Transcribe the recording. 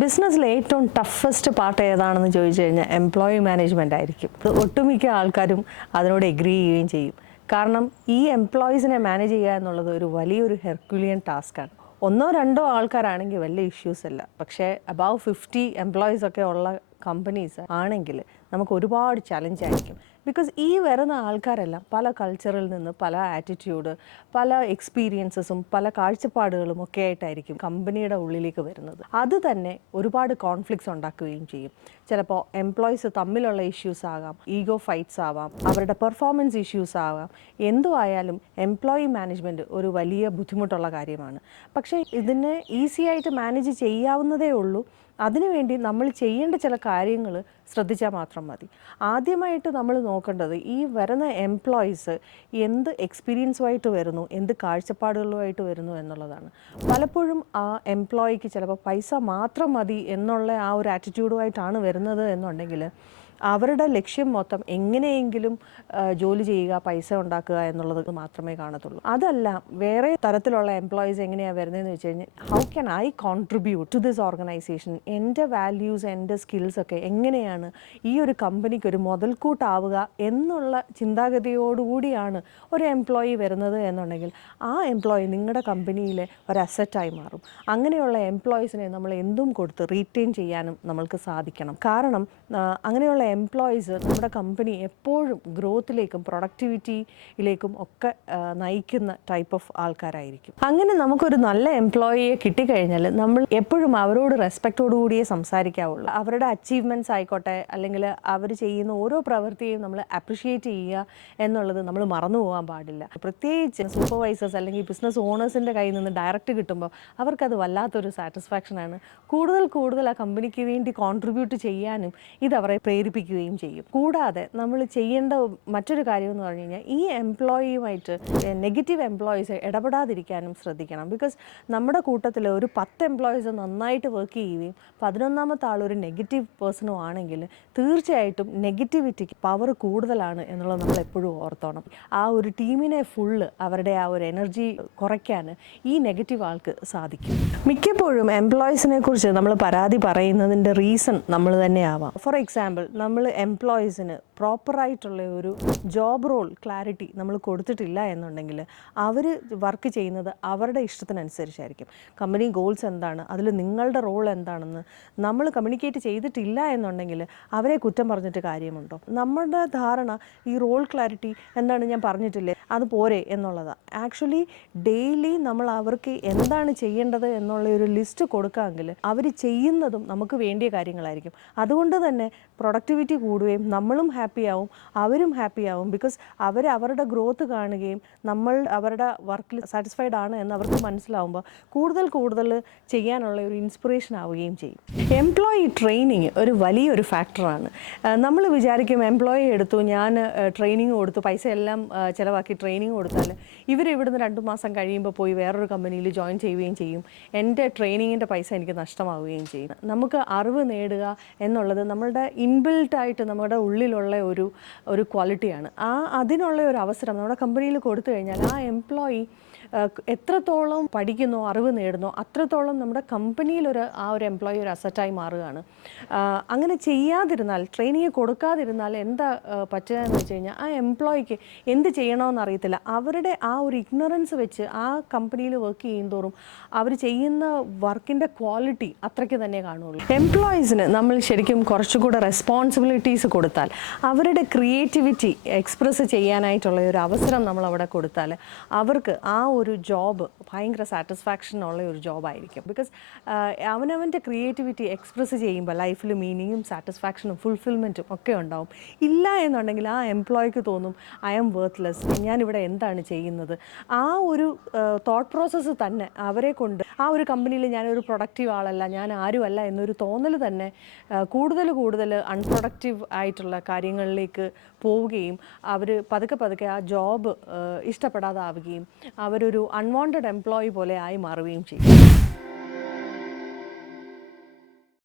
ബിസിനസ്സിലെ ഏറ്റവും toughest part ഏതാണെന്ന് ചോദിച്ചു കഴിഞ്ഞാൽ എംപ്ലോയി മാനേജ്മെൻ്റ് ആയിരിക്കും. ഒട്ടുമിക്ക ആൾക്കാരും അതിനോട് എഗ്രി ചെയ്യുകയും ചെയ്യും. കാരണം ഈ എംപ്ലോയീസിനെ മാനേജ് ചെയ്യുക എന്നുള്ളത് ഒരു വലിയൊരു ഹെർക്കുലിയൻ ടാസ്ക്കാണ്. ഒന്നോ രണ്ടോ ആൾക്കാരാണെങ്കിൽ വലിയ ഇഷ്യൂസ് അല്ല. പക്ഷേ അബവ് 50 എംപ്ലോയീസ് ഒക്കെ ഉള്ള കമ്പനീസ് ആണെങ്കിൽ നമുക്ക് ഒരുപാട് ചലഞ്ചായിരിക്കും. ബിക്കോസ് ഈ വരുന്ന ആൾക്കാരെല്ലാം പല കൾച്ചറിൽ നിന്ന്, പല ആറ്റിറ്റ്യൂഡ്, പല എക്സ്പീരിയൻസസും പല കാഴ്ചപ്പാടുകളും ഒക്കെ ആയിട്ടായിരിക്കും കമ്പനിയുടെ ഉള്ളിലേക്ക് വരുന്നത്. അത് തന്നെ ഒരുപാട് കോൺഫ്ലിക്ട്സ് ഉണ്ടാക്കുകയും ചെയ്യും. ചിലപ്പോൾ എംപ്ലോയീസ് തമ്മിലുള്ള ഇഷ്യൂസ് ആകാം, ഈഗോ ഫൈറ്റ്സ് ആവാം, അവരുടെ പെർഫോമൻസ് ഇഷ്യൂസ് ആവാം. എന്തുമായാലും എംപ്ലോയി മാനേജ്മെൻറ്റ് ഒരു വലിയ ബുദ്ധിമുട്ടുള്ള കാര്യമാണ്. പക്ഷേ ഇതിനെ ഈസി ആയിട്ട് മാനേജ് ചെയ്യാവുന്നതേ ഉള്ളൂ. അതിനുവേണ്ടി നമ്മൾ ചെയ്യേണ്ട ചില കാര്യങ്ങൾ ശ്രദ്ധിച്ചാൽ മാത്രം മതി. ആദ്യമായിട്ട് നമ്മൾ നോക്കേണ്ടത് ഈ വരുന്ന എംപ്ലോയീസ് എന്ത് എക്സ്പീരിയൻസുമായിട്ട് വരുന്നു, എന്ത് കാഴ്ചപ്പാടുകളുമായിട്ട് വരുന്നു എന്നുള്ളതാണ്. പലപ്പോഴും ആ എംപ്ലോയിക്ക് ചിലപ്പോൾ പൈസ മാത്രം മതി എന്നുള്ള ആ ഒരു ആറ്റിറ്റ്യൂഡുമായിട്ടാണ് വരുന്നത് എന്നുണ്ടെങ്കിൽ അവരുടെ ലക്ഷ്യം മൊത്തം എങ്ങനെയെങ്കിലും ജോലി ചെയ്യുക, പൈസ ഉണ്ടാക്കുക എന്നുള്ളത് മാത്രമേ കാണത്തുള്ളൂ. അതല്ല, വേറെ തരത്തിലുള്ള എംപ്ലോയീസ് എങ്ങനെയാണ് വരുന്നതെന്ന് വെച്ച് കഴിഞ്ഞാൽ how can I contribute to this organisation, എൻ്റെ വാല്യൂസ്, എൻ്റെ സ്കിൽസൊക്കെ എങ്ങനെയാണ് ഈ ഒരു കമ്പനിക്ക് ഒരു മുതൽക്കൂട്ടാവുക എന്നുള്ള ചിന്താഗതിയോടുകൂടിയാണ് ഒരു എംപ്ലോയി വരുന്നത് എന്നുണ്ടെങ്കിൽ ആ എംപ്ലോയി നിങ്ങളുടെ കമ്പനിയിലെ ഒരു അസറ്റായി മാറും. അങ്ങനെയുള്ള എംപ്ലോയീസിനെ നമ്മൾ എന്തും കൊടുത്ത് റീറ്റെയിൻ ചെയ്യാനും നമ്മൾക്ക് സാധിക്കണം. കാരണം അങ്ങനെയുള്ള എംപ്ലോയീസ് നമ്മുടെ കമ്പനി എപ്പോഴും ഗ്രോത്തിലേക്കും പ്രൊഡക്ടിവിറ്റിയിലേക്കും ഒക്കെ നയിക്കുന്ന ടൈപ്പ് ഓഫ് ആൾക്കാരായിരിക്കും. അങ്ങനെ നമുക്കൊരു നല്ല എംപ്ലോയിയെ കിട്ടിക്കഴിഞ്ഞാൽ നമ്മൾ എപ്പോഴും അവരോട് റെസ്പെക്റ്റോടുകൂടിയേ സംസാരിക്കാവുള്ളൂ. അവരുടെ അച്ചീവ്മെൻറ്റ്സ് ആയിക്കോട്ടെ, അല്ലെങ്കിൽ അവർ ചെയ്യുന്ന ഓരോ പ്രവൃത്തിയും നമ്മൾ അപ്രിഷ്യേറ്റ് ചെയ്യുക എന്നുള്ളത് നമ്മൾ മറന്നു പോകാൻ പാടില്ല. പ്രത്യേകിച്ച് സൂപ്പർവൈസേഴ്സ് അല്ലെങ്കിൽ ബിസിനസ് ഓണേഴ്സിൻ്റെ കയ്യിൽ നിന്ന് ഡയറക്റ്റ് കിട്ടുമ്പോൾ അവർക്കത് വല്ലാത്തൊരു സാറ്റിസ്ഫാക്ഷനാണ്. കൂടുതൽ ആ കമ്പനിക്ക് വേണ്ടി കോൺട്രിബ്യൂട്ട് ചെയ്യാനും ഇതവരെ പ്രേരിപ്പിക്കുകയും ചെയ്യും. കൂടാതെ നമ്മൾ ചെയ്യേണ്ട മറ്റൊരു കാര്യം എന്ന് പറഞ്ഞു കഴിഞ്ഞാൽ ഈ എംപ്ലോയിയുമായിട്ട് നെഗറ്റീവ് എംപ്ലോയീസ് ഇടപെടാതിരിക്കാനും ശ്രദ്ധിക്കണം. ബിക്കോസ് നമ്മുടെ കൂട്ടത്തിൽ ഒരു 10 എംപ്ലോയീസ് നന്നായിട്ട് വർക്ക് ചെയ്യുകയും 11ാമത്തെ ആൾ ഒരു നെഗറ്റീവ് പേഴ്സണും ആണെങ്കിൽ തീർച്ചയായിട്ടും നെഗറ്റിവിറ്റിക്ക് പവർ കൂടുതലാണ് എന്നുള്ളത് നമ്മൾ എപ്പോഴും ഓർത്തോണം. ആ ഒരു ടീമിനെ ഫുള്ള് അവരുടെ ആ ഒരു എനർജി കുറയ്ക്കാൻ ഈ നെഗറ്റീവ് ആൾക്ക് സാധിക്കും. മിക്കപ്പോഴും എംപ്ലോയീസിനെ കുറിച്ച് നമ്മൾ പരാതി പറയുന്നതിൻ്റെ റീസൺ നമ്മൾ തന്നെ ആവാം. ഫോർ എക്സാമ്പിൾ, നമ്മൾ എംപ്ലോയീസിന് പ്രോപ്പറായിട്ടുള്ള ഒരു ജോബ് റോൾ ക്ലാരിറ്റി നമ്മൾ കൊടുത്തിട്ടില്ല എന്നുണ്ടെങ്കിൽ അവർ വർക്ക് ചെയ്യുന്നത് അവരുടെ ഇഷ്ടത്തിനനുസരിച്ചായിരിക്കും. കമ്പനി ഗോൾസ് എന്താണ്, അതിൽ നിങ്ങളുടെ റോൾ എന്താണെന്ന് നമ്മൾ കമ്മ്യൂണിക്കേറ്റ് ചെയ്തിട്ടില്ല എന്നുണ്ടെങ്കിൽ അവരെ കുറ്റം പറഞ്ഞിട്ട് കാര്യമുണ്ടോ? നമ്മുടെ ധാരണ ഈ റോൾ ക്ലാരിറ്റി എന്താണ്, ഞാൻ പറഞ്ഞിട്ടില്ലേ അത് പോരെ എന്നുള്ളതാണ്. ആക്ച്വലി ഡെയിലി നമ്മൾ അവർക്ക് എന്താണ് ചെയ്യേണ്ടത് എന്നുള്ള ഒരു ലിസ്റ്റ് കൊടുക്കാമെങ്കിൽ അവർ ചെയ്യുന്നതും നമുക്ക് വേണ്ടിയ കാര്യങ്ങളായിരിക്കും. അതുകൊണ്ട് തന്നെ പ്രൊഡക്ടിവിറ്റി കൂടുകയും നമ്മളും ഹാപ്പിയാവും, അവരും ഹാപ്പിയാവും. ബിക്കോസ് അവരുടെ ഗ്രോത്ത് കാണുകയും നമ്മൾ അവരുടെ വർക്കിൽ സാറ്റിസ്ഫൈഡ് ആണ് എന്ന് അവർക്ക് മനസ്സിലാവുമ്പോൾ കൂടുതൽ ചെയ്യാനുള്ള ഒരു ഇൻസ്പിറേഷൻ ആവുകയും ചെയ്യും. എംപ്ലോയി ട്രെയിനിങ് ഒരു വലിയൊരു ഫാക്ടറാണ്. നമ്മൾ വിചാരിക്കും എംപ്ലോയി എടുത്തു, ഞാൻ ട്രെയിനിങ് കൊടുത്തു, പൈസ എല്ലാം ചിലവാക്കി ട്രെയിനിങ് കൊടുത്താൽ ഇവരിവിടുന്ന് 2 മാസം കഴിയുമ്പോൾ പോയി വേറൊരു കമ്പനിയിൽ ജോയിൻ ചെയ്യുകയും ചെയ്യും. എൻ്റെ ട്രെയിനിങ്ങിൻ്റെ പൈസ എനിക്ക് നഷ്ടമാവുകയും ചെയ്യും. നമുക്ക് അറിവ് നേടുക എന്നുള്ളത് നമ്മളുടെ ഇൻബിൽട്ടായിട്ട് നമ്മുടെ ഉള്ളിലുള്ള ഒരു ക്വാളിറ്റിയാണ്. അതിനുള്ള ഒരു അവസരം നമ്മുടെ കമ്പനിയിൽ കൊടുത്തു കഴിഞ്ഞാൽ ആ എംപ്ലോയി എത്രത്തോളം പഠിക്കുന്നോ, അറിവ് നേടുന്നോ അത്രത്തോളം നമ്മുടെ കമ്പനിയിൽ ആ ഒരു എംപ്ലോയി ഒരു അസറ്റായി മാറുകയാണ്. അങ്ങനെ ചെയ്യാതിരുന്നാൽ, ട്രെയിനിങ് കൊടുക്കാതിരുന്നാൽ എന്താ പറ്റുക എന്ന് വെച്ച് കഴിഞ്ഞാൽ ആ എംപ്ലോയിക്ക് എന്ത് ചെയ്യണമെന്ന് അറിയത്തില്ല. അവരുടെ ആ ഒരു ഇഗ്നറൻസ് വെച്ച് ആ കമ്പനിയിൽ വർക്ക് ചെയ്യുന്തോറും അവർ ചെയ്യുന്ന വർക്കിൻ്റെ ക്വാളിറ്റി അത്രയ്ക്ക് തന്നെ കാണുള്ളൂ. എംപ്ലോയീസിന് നമ്മൾ ശരിക്കും കുറച്ചുകൂടെ റെസ്പോൺസിബിലിറ്റീസ് കൊടുത്താൽ, അവരുടെ ക്രിയേറ്റിവിറ്റി എക്സ്പ്രസ് ചെയ്യാനായിട്ടുള്ള ഒരു അവസരം നമ്മൾ അവിടെ കൊടുത്താൽ അവർക്ക് ആ ഒരു ജോബ് ഭയങ്കര സാറ്റിസ്ഫാക്ഷനുള്ള ഒരു ജോബായിരിക്കും. ബിക്കോസ് അവനവൻ്റെ ക്രിയേറ്റിവിറ്റി എക്സ്പ്രസ് ചെയ്യുമ്പോൾ ലൈഫിൽ മീനിങ്ങും സാറ്റിസ്ഫാക്ഷനും ഫുൾഫിൽമെൻറ്റും ഒക്കെ ഉണ്ടാവും. ഇല്ല എന്നുണ്ടെങ്കിൽ ആ എംപ്ലോയിക്ക് തോന്നും ഐ ആം വർത്ത്ലെസ്, ഞാനിവിടെ എന്താണ് ചെയ്യുന്നത്. ആ ഒരു തോട്ട് പ്രോസസ്സ് തന്നെ അവരെ കൊണ്ട് ആ ഒരു കമ്പനിയിൽ ഞാനൊരു പ്രൊഡക്റ്റീവ് ആളല്ല, ഞാൻ ആരുമല്ല എന്നൊരു തോന്നൽ തന്നെ കൂടുതൽ അൺപ്രൊഡക്റ്റീവ് ആയിട്ടുള്ള കാര്യങ്ങളിലേക്ക് പോവുകയും അവർ പതുക്കെ ആ ജോബ് ഇഷ്ടപ്പെടാതാവുകയും അവരൊരു അൺവാണ്ടഡ് എംപ്ലോയി പോലെ ആയി മാറുകയും ചെയ്യും.